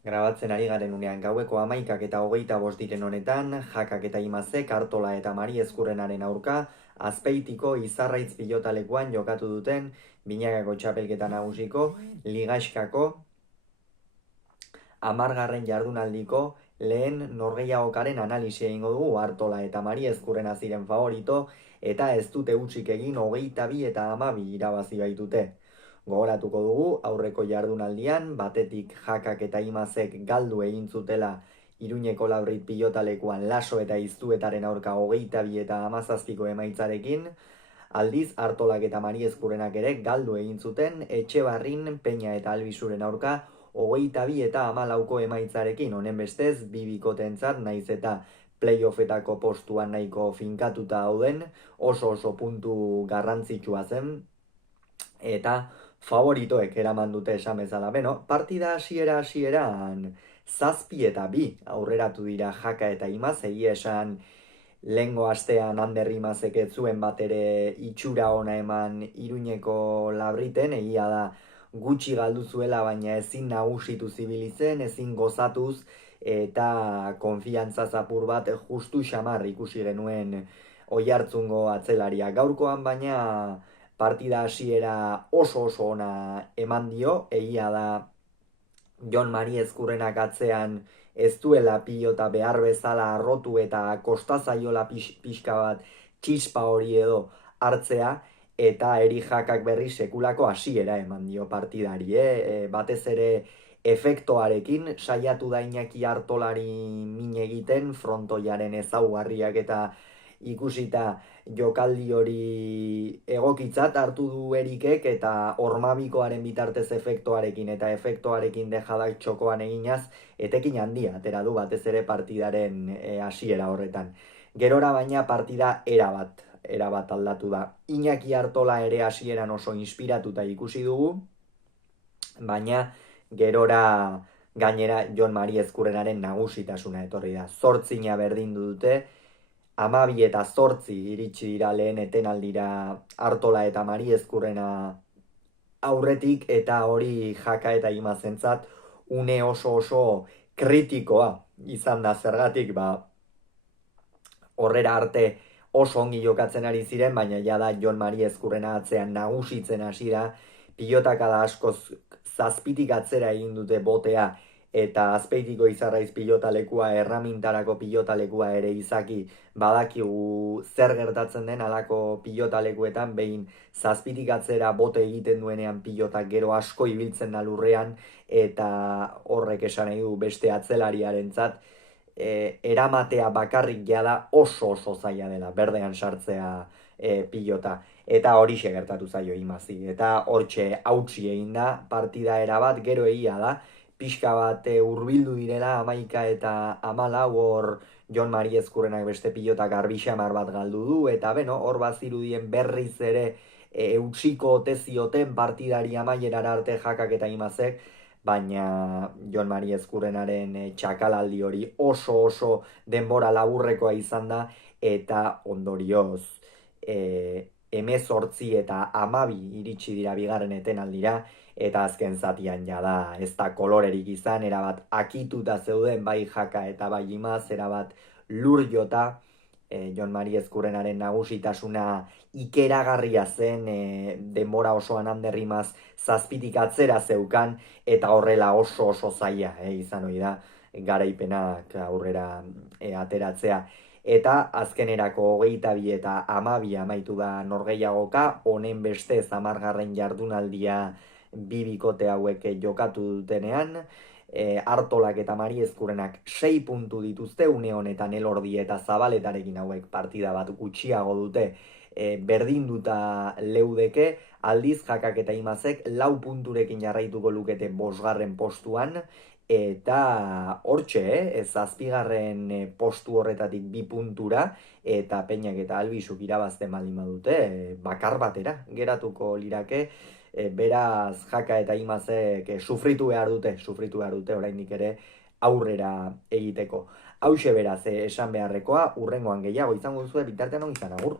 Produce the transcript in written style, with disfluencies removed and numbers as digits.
Grabatzen ari garen unean gaueko 11:25 diren honetan, Jakak eta Imazek Artola eta Mari Ezkurrenaren aurka, Azpeitiko Izarraitz pilotalekuan jokatu duten binakako txapelketa nagusiko Ligaxkako 10. jardunaldiko lehen norgehiagokaren analisia egingo dugu. Artola eta Mari Ezkurrena ziren favorito eta ez dute hutsik egin 22 eta 12 irabazi baitute. Gogoratuko dugu, aurreko jardunaldian, batetik Jakak eta Imazek galdu egin zutela Iruñeko Labrit pilotalekuan Laso eta Iztuetaren aurka 22 eta 17ko emaitzarekin, aldiz Artolak eta Mari Ezkurrenak ere galdu egin zuten Etxebarrin, Peña eta Albisuren aurka 22 eta 14ko emaitzarekin. Honen bestez, bi bikotentzat naiz eta playoffetako postuan nahiko finkatuta dauden, oso puntu garrantzitsua zen, eta favoritoek eraman dute esan bezala. Partida hasieran 7 eta 2 aurreratu dira Jaka eta Imaz, egia esan lehengo astean Ander Imazek ez zuen bat ere itxura ona eman Iruñeko Labriten, egia da gutxi galdu zuela, baina ezin nagusitu zibilitzen, ezin gozatuz, eta konfiantza zapur bat justu xamar ikusi genuen Oiartzungo atzelaria. Gaurkoan baina partida hasiera oso ona eman dio, egia da Jon Mari Ezkurrenak atzean ez duela pilota behar bezala arrotu eta kostazaiola pixka bat txispa hori edo hartzea, eta Eri Jakak berri sekulako hasiera eman dio partidari, batez ere efektoarekin saiatu da Iñaki Artolari min egiten, frontoiaren ezaugarriak eta ikusita jokaldi hori egokitzat hartu du Erikek, eta Ormabikoaren bitartez efektoarekin eta efektoarekin dejadak txokoan eginaz, etekin handia atera du batez ere partidaren hasiera horretan. Gerora baina partida erabat aldatu da. Iñaki Artola ere hasieran oso inspiratuta ikusi dugu, baina gerora gainera Jon Mari Ezkurrenaren nagusitasuna etorri da. 8 berdindu dute, 12 eta 8 iritsi dira lehen etenaldira Artola eta Mari Ezkurrena aurretik, eta hori Jaka eta Imazentzat une oso kritikoa izan da. Zergatik, horrera arte oso ongi jokatzen ari ziren, baina jada Jon Mari Ezkurrena atzean nagusitzen hasi da, pilotaka da askoz 7tik atzera egin dute botea, eta Azpeitiko Izarraiz pilotalekua, erramintarako pilotalekua ere izaki, badakigu zer gertatzen den alako pilotalekuetan, behin 7tik atzera bote egiten duenean pilotak gero asko ibiltzen da lurrean, eta horrek esan nahi du beste atzelariarentzat eramatea bakarrik jada oso zaila dela, berdean sartzea pilota. Eta horixe gertatu zaio Imazi, eta hortxe hautsi egin da partida erabat. Gero egia da, pixka bat hurbildu direla 11 eta 14, hor Jon Mari Ezkurrenak beste pilota garbixamar bat galdu du, eta hor bazirudien berriz ere eutsiko ote zioten partidari amaierara arte Jakak eta Imazek, baina Jon Mari Ezkurrenaren txakalaldi hori oso denbora laburrekoa izan da, eta ondorioz 18 eta 12 iritsi dira bigarren etenaldira, eta azken zatian jada ez da kolorerik izan, erabat akituta zeuden bai Jaka eta bai Imaz, erabat lur jota. Jon Mari Ezkurrenaren nagusitasuna ikeragarria zen, denbora osoan Ander Imaz 7tik atzera zeukan, eta horrela oso zaila izan hori da garaipenak aurrera ateratzea. Eta azkenerako 22 eta 12 amaitu da norgehiagoka, honen bestez 10. jardunaldia bi bikote hauek jokatu dutenean, Artolak eta Mari Ezkurrenak 6 puntu dituzte, une honetan Elordi eta Zabaletarekin hauek partida bat gutxiago dute, berdinduta leudeke, aldiz Jakak eta Imazek 4 punturekin jarraituko lukete 5. postuan, eta hortxe, 7. postu horretatik 2 puntura, eta Peñak eta Albizuk irabazten baldin badute, bakar batera geratuko lirake. Beraz Jaka eta Imazek sufritu behar dute oraindik ere aurrera egiteko. Hauxe beraz esan beharrekoa, hurrengoan gehiago izango duzue, bitartean ongi izan, agur.